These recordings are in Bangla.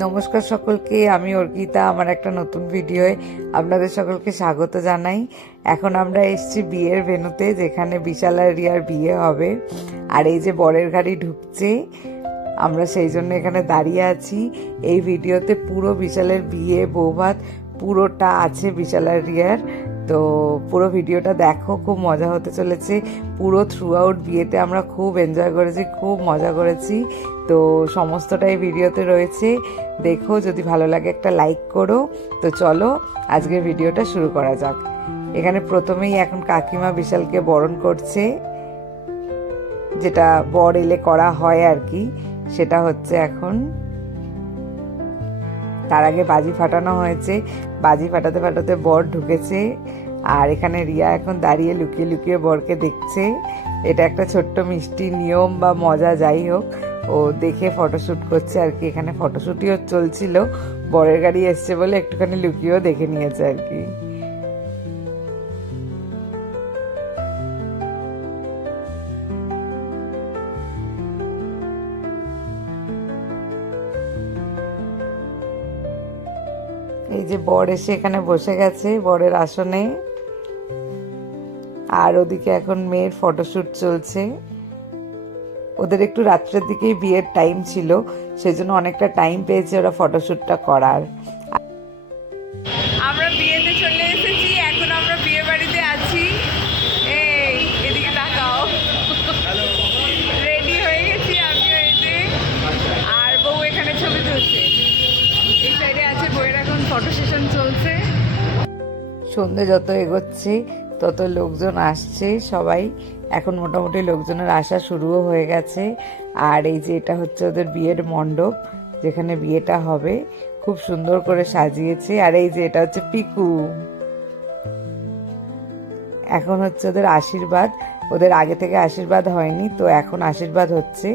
নমস্কার সকলকে, আমি অর্পিতা। আমার একটা নতুন ভিডিওয়ে আপনাদের সকলকে স্বাগত জানাই। এখন আমরা এসেছি বিয়ের ভেন্যুতে, যেখানে বিশাল আর রিয়ার বিয়ে হবে। আর এই যে বরের গাড়ি ঢুকছে, আমরা সেই জন্য এখানে দাঁড়িয়ে আছি। এই ভিডিওতে পুরো বিশালের বিয়ে, বৌভাত পুরোটা আছে বিশাল আর রিয়ার। তো পুরো ভিডিওটা দেখো, খুব মজা হতে চলেছে। পুরো থ্রু আউট বিয়েতে আমরা খুব এনজয় করেছি, খুব মজা করেছি। তো সমস্তটাই ভিডিওতে রয়েছে, দেখো। যদি ভালো লাগে একটা লাইক করো। তো চলো আজকের ভিডিওটা শুরু করা যাক। এখানে প্রথমেই এখন কাকিমা বিশালকে বরণ করছে, যেটা বর এলে করা হয় আর কি, সেটা হচ্ছে এখন। তার আগে বাজি ফাটানো হয়েছে, বাজি ফাটাতে ফাটাতে বর ঢুকেছে। আর এখানে রিয়া এখন দাঁড়িয়ে লুকিয়ে লুকিয়ে বরকে দেখছে। এটা একটা ছোট্ট মিষ্টি নিয়ম বা মজা, যাই হোক, ও দেখে ফটোশ্যুট করছে আর কি। এখানে ফটোশ্যুটও চলছিল, বরের গাড়ি এসছে বলে একটুখানি লুকিয়েও দেখে নিয়েছে আর কি। এই যে বর এসে এখানে বসে গেছে বরের আসনে, আর ওদিকে এখন মেয়ের ফটোশ্যুট চলছে। ওদের একটু রাত্রের দিকেই বিয়ের টাইম ছিল, সেজন্য অনেকটা টাইম পেয়েছে ওরা ফটোশ্যুটটা করার। আমরা বিয়েতে চলে এসেছি, এখন আমরা বিয়ে বাড়িতে আছি। এই এদিকে তাকাও, রেডি হয়ে গেছি আমিও। এই যে, আর বউ এখানে ছবি তুলছে। এই সাইডে আছে বউয়ের এখন ফটো সেশন চলছে। সন্ধে যত এগোচ্ছে তত লোকজন আসছে, সবাই এখন মোটামুটি লোকজনের আসা শুরুও হয়ে গেছে। আর এই যে এটা হচ্ছে ওদের বিয়ের মণ্ডপ, যেখানে বিয়েটা হবে। খুব সুন্দর করে সাজিয়েছে। আর এই যে এটা হচ্ছে পিকু। এখন হচ্ছে ওদের আশীর্বাদ, ওদের আগে থেকে আশীর্বাদ হয়নি, তো এখন আশীর্বাদ হচ্ছে।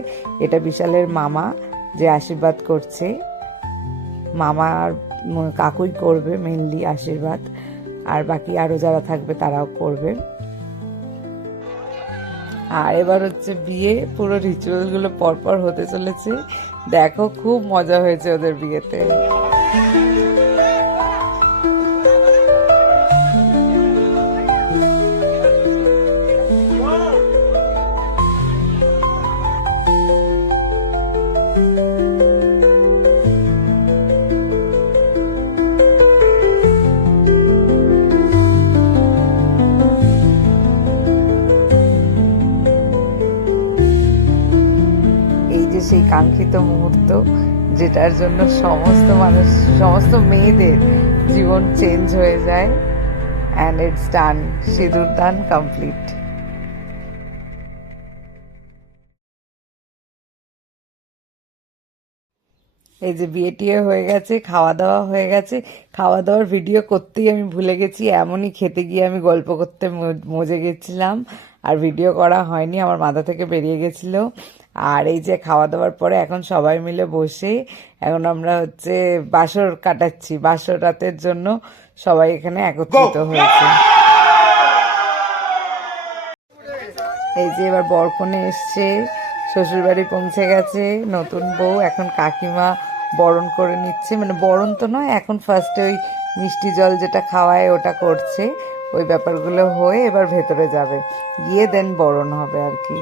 এটা বিশালের মামা যে আশীর্বাদ করছে, মামা আর কাকুই করবে মেনলি আশীর্বাদ, আর বাকি আরো যারা থাকবে তারাও করবে। আর এবার হচ্ছে বিয়ে, পুরো রিচুয়াল গুলো পরপর হতে চলেছে। দেখো, খুব মজা হয়েছে ওদের বিয়েতে। সেই কাঙ্ক্ষিত মুহূর্ত, যেটার জন্য সমস্ত মানুষ, সমস্ত মেয়েদের জীবন চেঞ্জ হয়ে যায়। অ্যান্ড ইটস ডান, সিঁদুর দান কমপ্লিট। এই যে বিয়ে টিয়ে হয়ে গেছে, খাওয়া দাওয়া হয়ে গেছে। খাওয়া দাওয়ার ভিডিও করতেই আমি ভুলে গেছি, এমনই খেতে গিয়ে আমি গল্প করতে মজে গেছিলাম, আর ভিডিও করা হয়নি, আমার মাথা থেকে বেরিয়ে গেছিল। আর এই যে খাওয়া দাওয়ার পরে এখন সবাই মিলে বসে এখন আমরা হচ্ছে বাসর কাটাচ্ছি। বাসর রাতের জন্য সবাই এখানে একত্রিত হয়েছে। এই যে এবার বরকনে এসছে, শ্বশুরবাড়ি পৌঁছে গেছে নতুন বউ। এখন কাকিমা বরণ করে নিচ্ছে, মানে বরণ তো নয়, এখন ফার্স্টে ওই মিষ্টি জল যেটা খাওয়ায় ওটা করছে। ওই ব্যাপারগুলো হয়ে এবার ভেতরে যাবে, গিয়ে দেন বরণ হবে আর কি।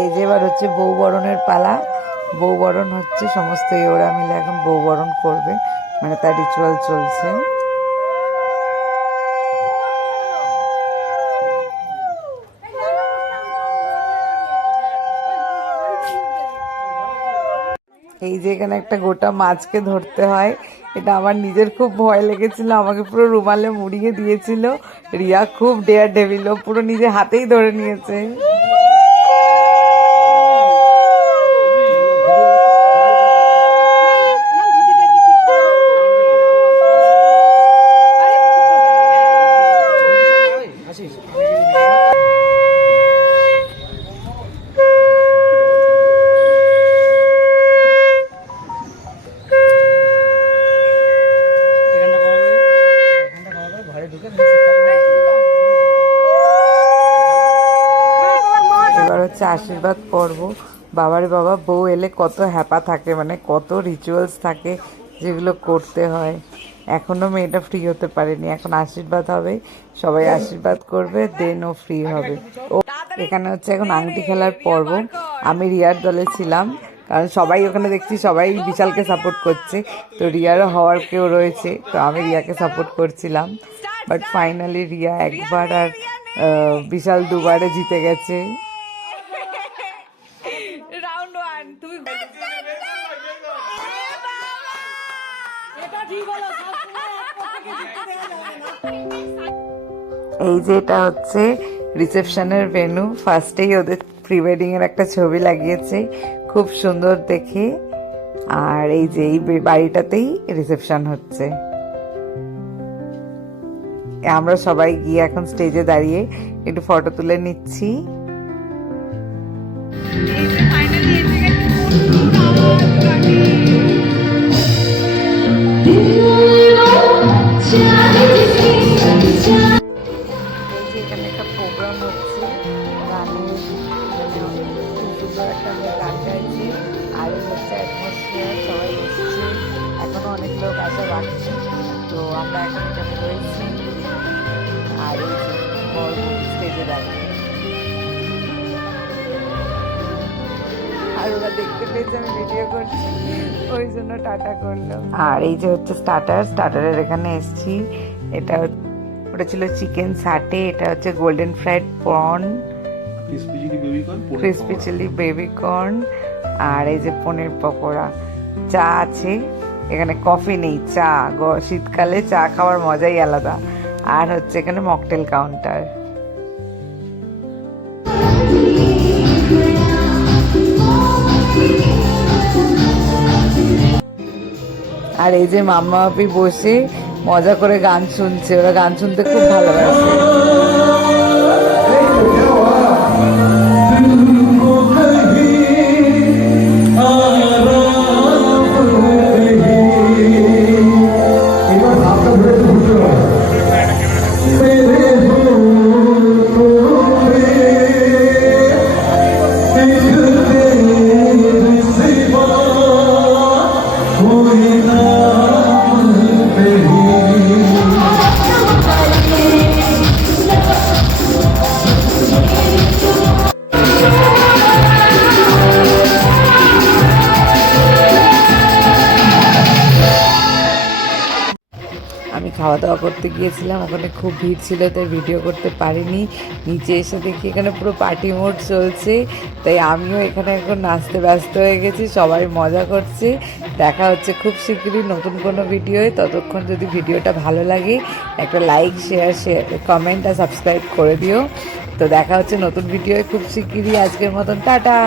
এই যে এবার হচ্ছে বউ বরণের পালা। বউ বরণ হচ্ছে, সমস্ত ওরা মিলে এখন বউ বরণ করবে, মানে তার রিচুয়াল চলছে। এই যে এখানে একটা গোটা মাছকে ধরতে হয়, এটা আমার নিজের খুব ভয় লেগেছিল, আমাকে পুরো রুমালে মুড়িয়ে দিয়েছিল। রিয়া খুব ডেয়ার ডেভিল, পুরো নিজে হাতেই ধরে নিয়েছে। আশীর্বাদ পর্ব। বাবারে বাবা, বউ এলে কত হ্যাপা থাকে, মানে কত রিচুয়ালস থাকে যেগুলো করতে হয়। এখনো মেয়েটা ফ্রি হতে পারেনি, এখন আশীর্বাদ হবে, সবাই আশীর্বাদ করবে, দেন ও ফ্রি হবে। ও এখানে হচ্ছে এখন আংটি খেলার পর্ব। আমি রিয়ার দলে ছিলাম, কারণ সবাই ওখানে দেখছি সবাই বিশালকে সাপোর্ট করছে, তো রিয়ারও হওয়ার কেউ রয়েছে, তো আমি রিয়াকে সাপোর্ট করছিলাম। বাট ফাইনালি রিয়া একবার আর বিশাল দুবারে জিতে গেছে। এই যে এটা হচ্ছে রিসেপশনের ভেন্যু। ফার্স্টেই ওদের প্রি ওয়েডিং এর একটা ছবি লাগিয়েছে, খুব সুন্দর দেখে। আর এই যে এই বাড়িটাতেই রিসেপশন হচ্ছে। আমরা সবাই গিয়ে এখন স্টেজে দাঁড়িয়ে একটু ফটো তুলে নিচ্ছি। এখানে একটা প্রোগ্রাম হচ্ছে, গানের, খুব সুন্দর একটা মেয়ে গান গাইছে। আর হচ্ছে অ্যাটমসফিয়ার, সবাই এসেছে, এখনো অনেক লোক আসা বাকি। তো আমরা এখন এখানে রয়েছি, আর এই যে স্টেজে দাঁড়িয়ে। আর ওরা দেখতে পেয়েছে আমি ভিডিও করছি, ওই জন্য টাটা করলো। আর এই যে হচ্ছে স্টার্টারের এখানে এসছি। এটা ওটা ছিল চিকেন সাটে, এটা হচ্ছে golden fried prawn, crispy chilli baby corn, আর এই যে পনির পকোড়া। চা আছে এখানে, কফি নেই, চা। শীতকালে চা খাওয়ার মজাই আলাদা। আর হচ্ছে এখানে মকটেল কাউন্টার। আর এই যে মাম্মা বাপি বসে মজা করে গান শুনছে, ওরা গান শুনতে খুব ভালোবাসে। আমি খাওয়া দাওয়া করতে গিয়েছিলাম, ওখানে খুব ভিড় ছিল তাই ভিডিও করতে পারিনি। নিচে এসে দেখি এখানে পুরো পার্টি মোড চলছে, তাই আমিও এখানে এখন নাচতে ব্যস্ত হয়ে গেছি, সবাই মজা করছে। দেখা হচ্ছে খুব শিগগিরই নতুন কোনো ভিডিওয়ে। ততক্ষণ যদি ভিডিওটা ভালো লাগে একটা লাইক, শেয়ার, কমেন্ট আর সাবস্ক্রাইব করে দিও। তো দেখা হচ্ছে নতুন ভিডিওয়ে খুব শিগগিরই। আজকের মতন টাটা।